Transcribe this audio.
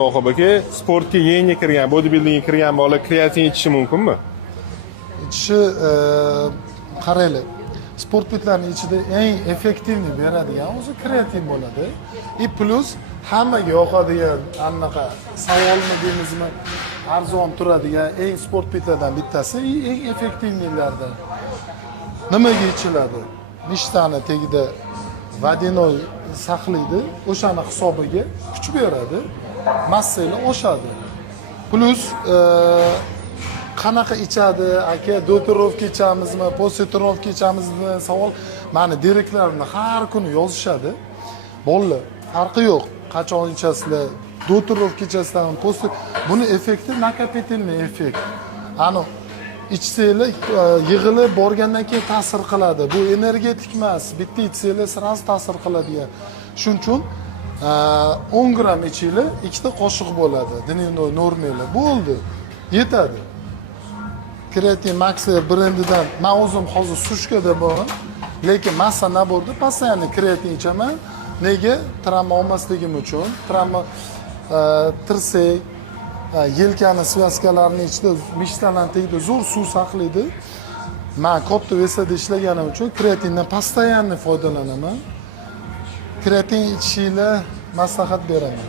Oxib aka, sportga yangi kirgan, bodybuildingga kirgan bola kreatin ichishi mumkinmi? İçişi qarayli. Sport bitlarning ichida eng effektivni beradigan o'zi kreatin bo'ladi. Plus hammaga yoqadigan anaqa savolni deymizmi, arzon turadigan eng sport bitlardan bittasi eng effektivnilardan. Nimaga ichiladi? Nishtani tagida vadinoy saqlaydi, o'shani hisobiga kuch beradi, massalar oshadi. Plus qanaqa ichadi aka, do'tirovka ichamizmi, positrovka ichamizmi savol mani direktlarimni har kuni yozishadi. Bolalar, farqi yo'q. Qachon ichasizlar, do'tirovka ichasizlarmi, buni effekti nakopitelniy effekt. Ani ichsanglar yig'ilib borgandan keyin ta'sir qiladi. Bu energetik emas, bitta ichsanglar sразу ta'sir qiladigan. Shuning uchun 10 gram ichinglar, 2 ta qoshiq bo'ladi. Dnevnoy normalar bo'ldi. Yetadi. Kreatin Max brendidan men o'zim hozir sushkada bor, lekin massa naborda постоянно kreatin ichaman. Nega? Travma olmasligim uchun. Travma tirsak, yelkani svyaskalarini ichida mishtalarning tagida zo'r suv saqlaydi. Men katta vesada ishlaganim uchun kreatindan постоянно foydalanaman. Kreatin ichishinglar maslahat beraman.